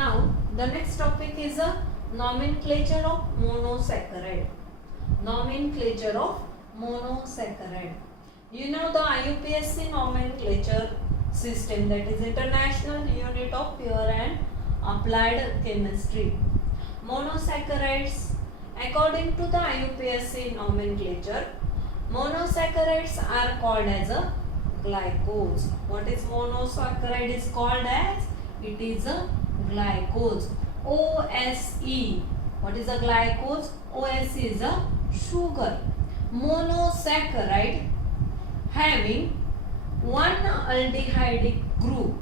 Now the next topic is a nomenclature of monosaccharide. Nomenclature of monosaccharide. You know the IUPAC nomenclature system, that is International Unit of Pure and Applied Chemistry. Monosaccharides, according to the IUPAC nomenclature, monosaccharides are called as a glycose. What is monosaccharide is called as? It is a glycose. OSE. What is a glycose? OSE is a sugar. Monosaccharide having one aldehydic group.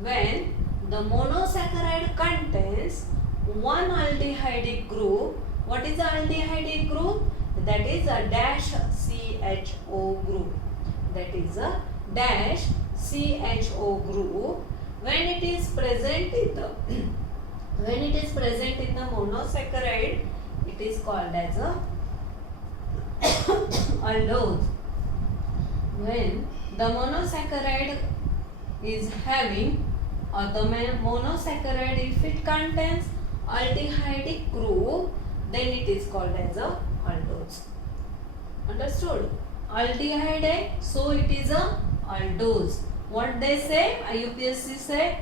When the monosaccharide contains one aldehydic group, what is the aldehydic group? That is a dash CHO group. That is a dash CHO group. When it is present in the monosaccharide, it is called as a aldose. When the monosaccharide is having, or the monosaccharide, if it contains aldehydic group, then it is called as a aldose. Understood? Aldehyde, so it is a aldose. What they say? IUPAC say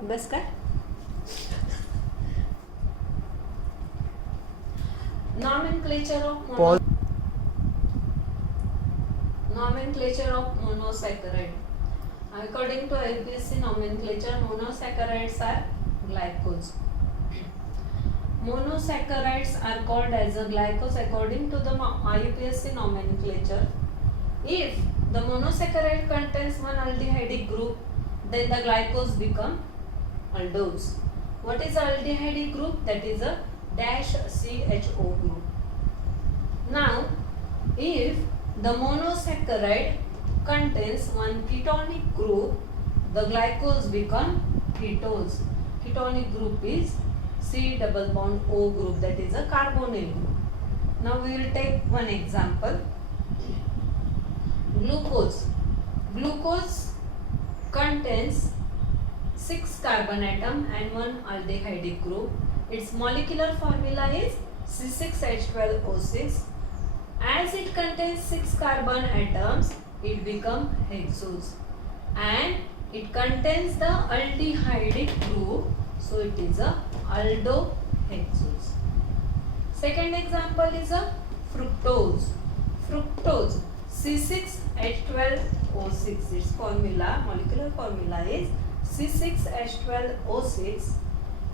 अभ्यास काय? Nomenclature of monosaccharide. According to IUPAC nomenclature, monosaccharides are glycose. Monosaccharides are called as a glycose according to the IUPAC nomenclature. If the monosaccharide contains one aldehydic group, then the glycose become aldose. What is aldehydic group? That is a dash CHO group. Now, if the monosaccharide contains one ketonic group, the glycose become ketose. Ketonic group is C double bond O group, that is a carbonyl group. Now we will take one example. Glucose. Glucose contains 6 carbon atom and one aldehydic group. Its molecular formula is C6H12O6. As it contains 6 carbon atoms, it becomes hexose, and it contains the aldehydic group, so it is a aldohexose. Second example is a fructose. Fructose, C6H12O6. Its formula, molecular formula is C6H12O6.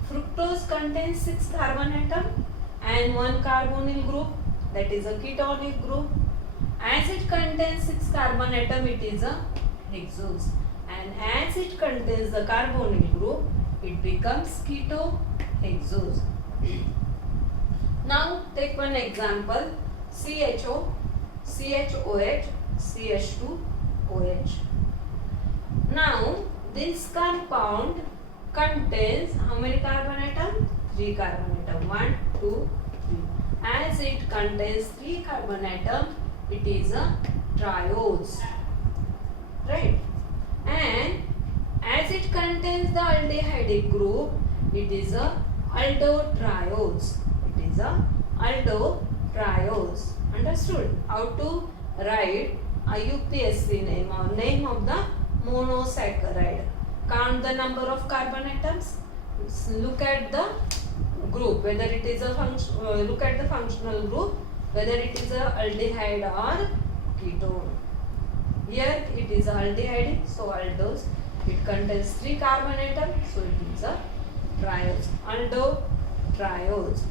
Fructose contains 6 carbon atom and one carbonyl group, that is a ketonic group. As it contains 6 carbon atom, it is a hexose, and as it contains the carbonyl group, it becomes ketohexose. Now take one example: CHO, CHOH, CH2OH. Now this compound contains how many carbon atom? 3 carbon atom. 1, 2, 3. As it contains 3 carbon atom, it is a triose, right? And as it contains the aldehydic group, it is a aldotriose. It is a aldotriose. Understood? How to write IUPAC name or name of the monosaccharide? Count the number of carbon atoms. Look at the group, whether it is a look at the functional group, whether it is a aldehyde or ketone. Here it is aldehyde, so aldose. It contains 3 carbon atoms, so it is a triose, aldotriose.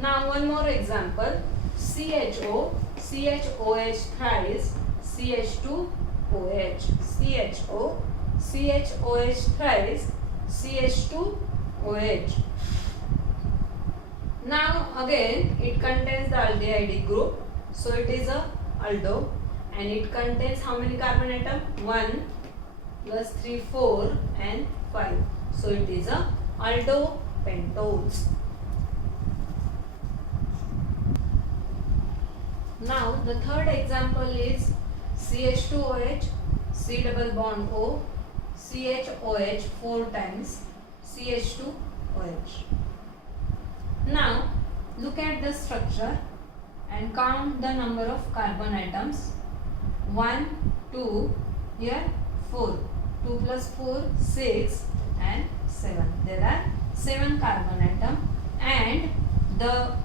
Now one more example: CHO, CHOH thrice, CH2OH, CHO, CHOH thrice, CH2OH. Now again it contains the aldehydic group, so it is a aldo, and it contains how many carbon atom? 1 plus 3, 4 and 5. So it is a aldopentose. Now the third example is CH2OH, C double bond O, CHOH 4 times CH2OH. Now look at the structure and count the number of carbon atoms. 1, 2, here 4. 2 plus 4, 6 and 7. There are 7 carbon atoms, and the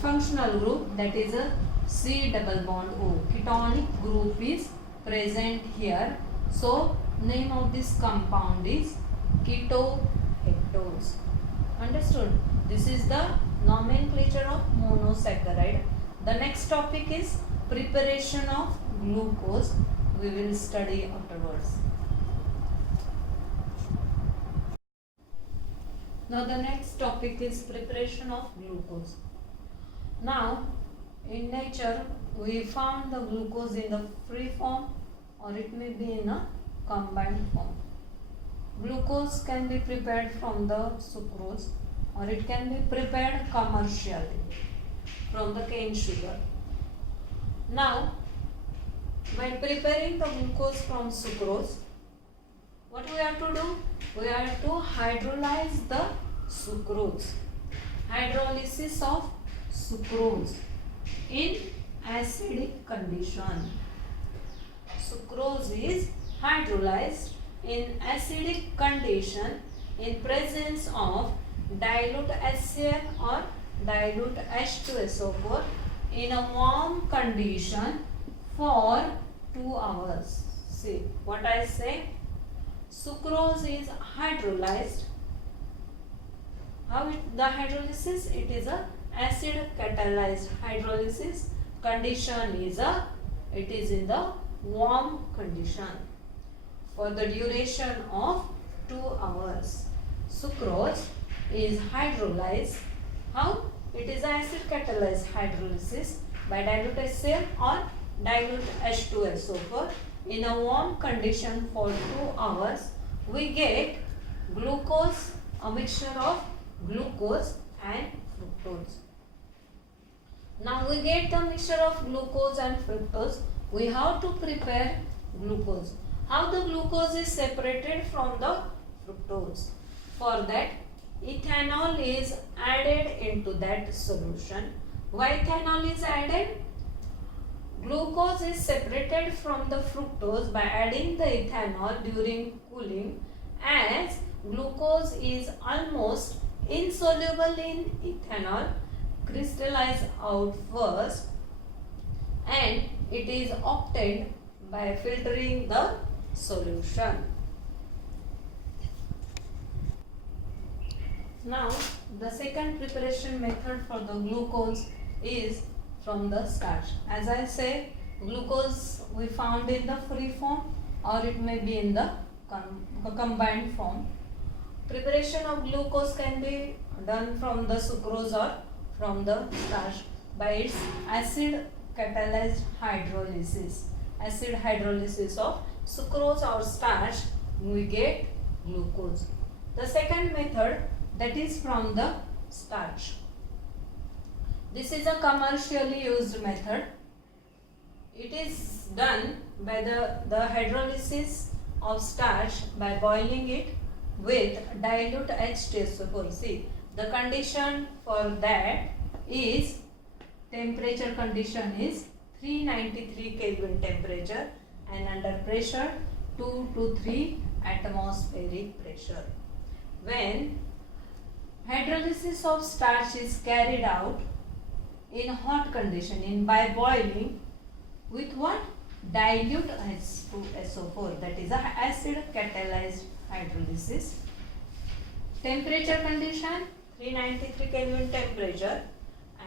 functional group, that is a C double bond O, ketonic group is present here. So name of this compound is ketohectose. Understood? This is the nomenclature of monosaccharide. The next topic is preparation of glucose. We will study afterwards. Now the next topic is preparation of glucose. Now in nature we found the glucose in the free form, or it may be in a combined form. Glucose can be prepared from the sucrose, or it can be prepared commercially from the cane sugar. Now when preparing the glucose from sucrose, what we have to do? We have to hydrolyze the sucrose. Hydrolysis of sucrose in acidic condition. Sucrose is hydrolyzed in acidic condition in presence of dilute HCl or dilute H2SO4 in a warm condition for 2 hours. See what I say? Sucrose is hydrolyzed. How the hydrolysis? It is a acid catalyzed hydrolysis. Condition is it is in the warm condition for the duration of 2 hours. Sucrose is hydrolyzed. How? It is acid catalyzed hydrolysis by dilute HCl or dilute H2SO4 in a warm condition for 2 hours. We get glucose, a mixture of glucose and fructose. Now we get the mixture of glucose and fructose. We have to prepare glucose. How the glucose is separated from the fructose? For that, ethanol is added into that solution. Why ethanol is added? Glucose is separated from the fructose by adding the ethanol during cooling, as glucose is almost insoluble in ethanol, crystallize out first, and it is obtained by filtering the solution. Now the second preparation method for the glucose is from the starch. As I say, glucose we found in the free form, or it may be in the combined form. Preparation of glucose can be done from the sucrose or from the starch by its acid catalyzed hydrolysis. Acid hydrolysis of sucrose or starch, we get glucose. The second method, that is from the starch. This is a commercially used method. It is done by the hydrolysis of starch by boiling it with dilute H2SO4. See, the condition for that is, temperature condition is 393 Kelvin temperature, and under pressure 2 to 3 atmospheric pressure. When hydrolysis of starch is carried out in hot condition, by boiling with what? Dilute H2SO4, that is a acid catalyzed hydrolysis. Temperature condition 393 Kelvin temperature,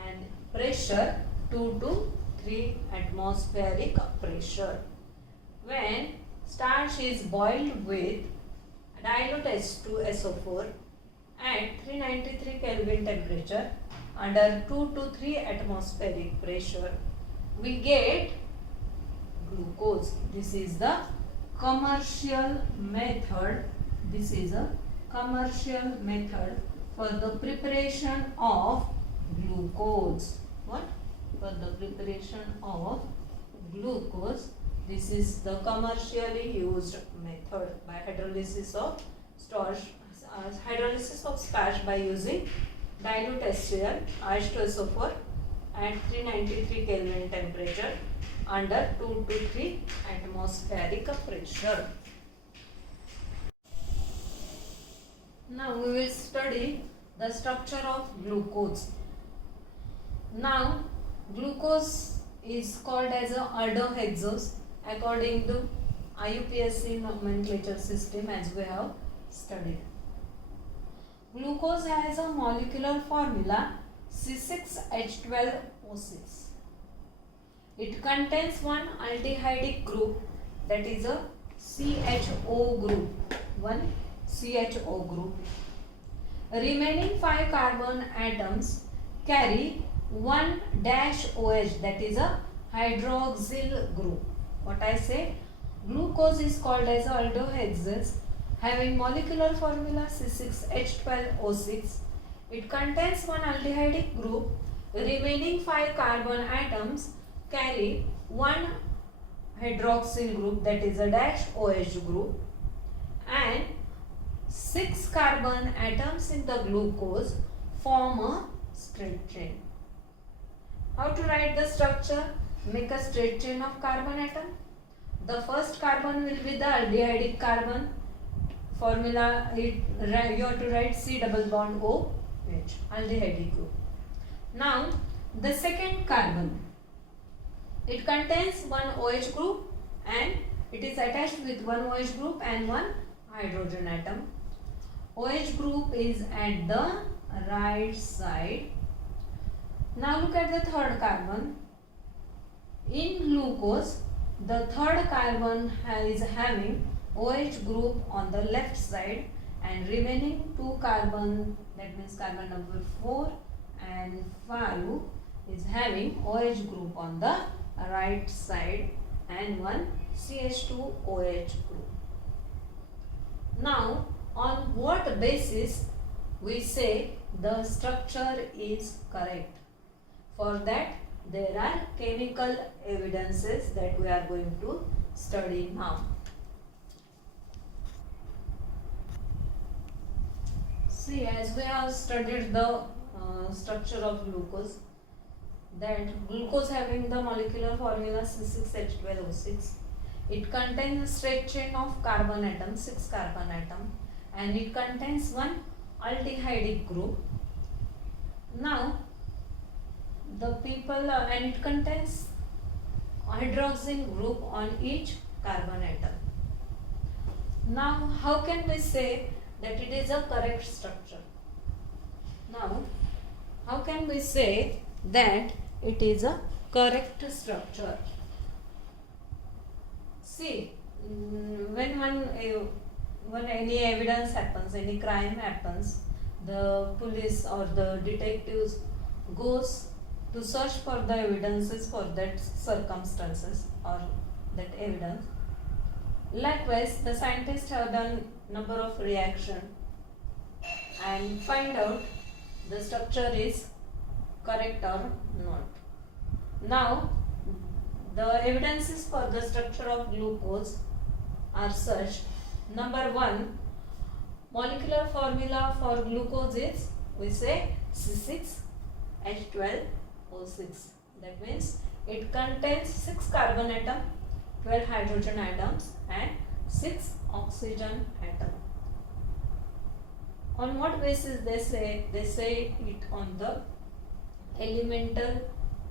and pressure 2 to 3 atmospheric pressure. When starch is boiled with dilute H2SO4 at 393 Kelvin temperature under 2 to 3 atmospheric pressure, we get glucose. This is the commercial method. This is a commercial method for the preparation of glucose. What? for the preparation of glucose. This is the commercially used method by hydrolysis of starch by using dilute HCl H2SO4 at 393 Kelvin temperature under 2 to 3 atmospheric pressure. Now we will study the structure of glucose. Now glucose is called as a aldohexose according to IUPAC nomenclature system, as we have studied. Glucose has a molecular formula C6H12O6. It contains one aldehydic group, that is a CHO group, one CHO group. Remaining 5 carbon atoms carry one dash OH, that is a hydroxyl group. What I say? Glucose is called as aldohexose having molecular formula C6H12O6. It contains one aldehydic group. Remaining 5 carbon atoms carry one hydroxyl group, that is a dash OH group, and 6 carbon atoms in the glucose form a straight chain. How to write the structure? Make a straight chain of carbon atom. The first carbon will be the aldehydic carbon. Formula, you have to write C double bond OH, aldehydic group. Now the second carbon, it contains one OH group and it is attached with one OH group and one hydrogen atom. OH group is at the right side. Now look at the third carbon. In glucose, the third carbon is having OH group on the left side and remaining 2 carbon, that means carbon number 4 and 5, is having OH group on the right side and one CH2OH group. Now on what basis we say the structure is correct? For that there are chemical evidences that we are going to study now. See, as we have studied the structure of glucose, that glucose having the molecular formula C6H12O6, it contains a straight chain of carbon atoms, 6 carbon atom, and it contains one aldehydic group. Now the people and it contains hydroxyl group on each carbon atom. Now how can we say that it is a correct structure? Now how can we say that it is a correct structure? See, when any evidence happens, any crime happens, the police or the detectives goes to search for the evidences for that circumstances or that evidence. Likewise, the scientists have done number of reaction and find out the structure is correct or not. Now the evidences for the structure of glucose are such. Number 1, molecular formula for glucose is, we say, C6H12O6. That means it contains 6 carbon atom, 12 hydrogen atoms and 6 oxygen atom. On what basis they say? They say it on the elemental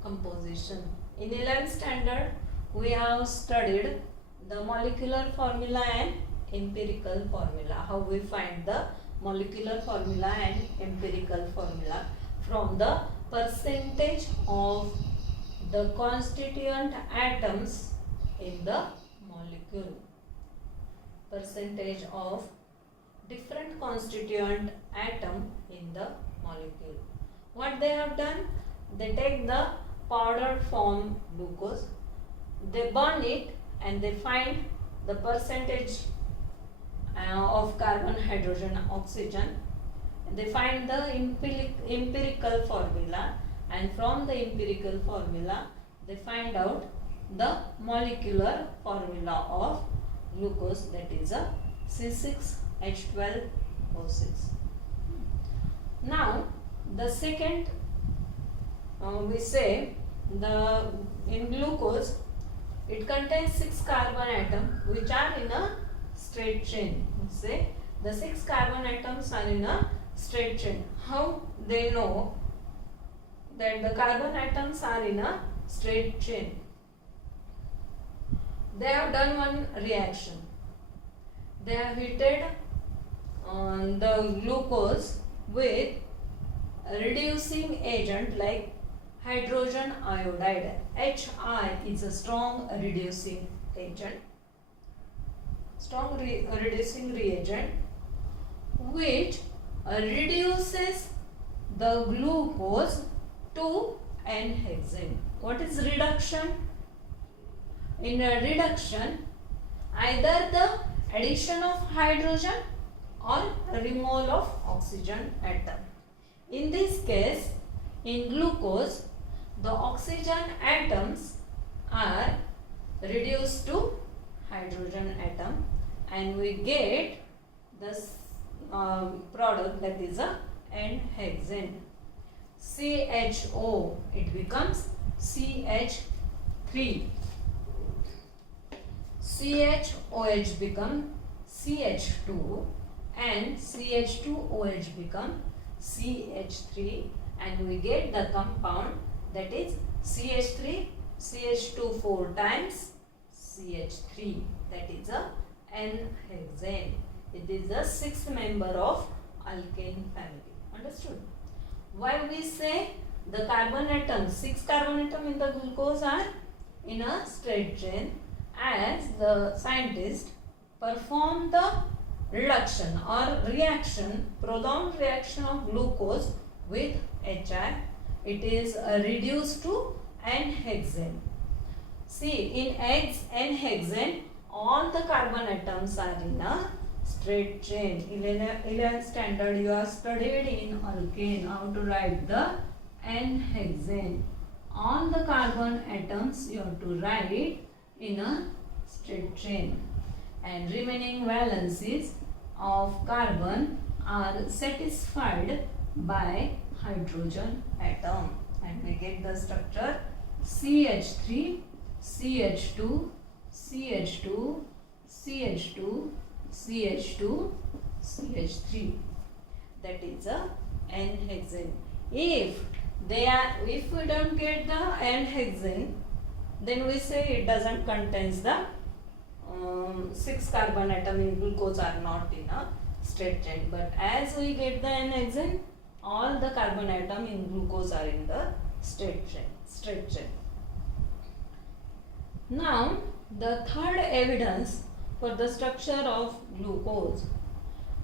composition. In 11th standard we have studied the molecular formula and empirical formula. How we find the molecular formula and empirical formula from the percentage of the constituent atoms in the molecule. Percentage of different constituent atom in the molecule. What they have done? They take the powdered form glucose, they burn it and they find the percentage of carbon, hydrogen, oxygen. They find the empirical formula and from the empirical formula they find out the molecular formula of glucose, that is a C6H12O6. Now the second we say in glucose it contains 6 carbon atoms which are in a straight chain. We say the 6 carbon atoms are in a straight chain. How they know that the carbon atoms are in a straight chain? They have done one reaction. They have heated the glucose with a reducing agent like hydrogen iodide. Hi is a strong reducing agent, reducing reagent which reduces the glucose to N-hexane. What is reduction? In a reduction, either the addition of hydrogen or removal of oxygen atom. In this case, in glucose, the oxygen atoms are reduced to hydrogen atom and we get this product, that is a N-hexane. CHO, it becomes CH3. CHOH become CH2 and CH2OH become CH3 and we get the compound, that is CH3 CH2 4 times CH3, that is a N-hexane. It is the sixth member of alkane family. Understood? Why we say the carbon atoms, 6 carbon atoms in the glucose are in a straight chain, as the scientists perform the reduction or reaction, prolonged reaction of glucose with HI, it is reduced to N-hexane. See, in N-hexane, all the carbon atoms are in a straight chain. 11th standard you are studied in alkane how to write the N-hexane. All the carbon atoms you have to write in a straight chain and remaining valencies of carbon are satisfied by hydrogen atom and we get the structure CH3 CH2 CH2 CH2 CH2 CH3, that is a N-hexane. If we don't get the N-hexane, then we say it doesn't contains the 6 carbon atom in glucose are not in a straight chain, but as we get the N-hexane, all the carbon atom in glucose are in the straight chain. Now the third evidence for the structure of glucose,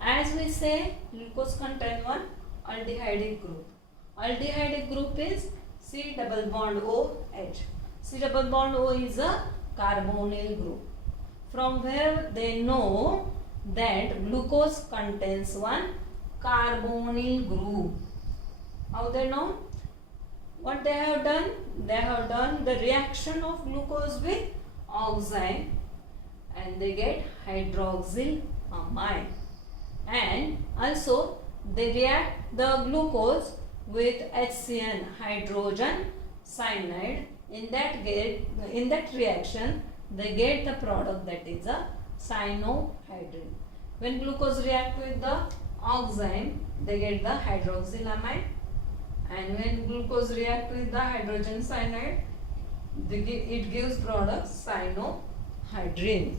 as we say glucose contains one aldehydic group. Aldehydic group is C double bond OH. C double bond O is a carbonyl group, from where they know that glucose contains one carbonyl group. How they know? What they have done? They have done the reaction of glucose with oxime and they get hydroxylamine, and also they react the glucose with HCN, hydrogen cyanide. In that reaction they get the product, that is a cyanohydrin. When glucose react with the oxime they get the hydroxylamine, and when glucose react with the hydrogen cyanide it gives product cyanohydrin.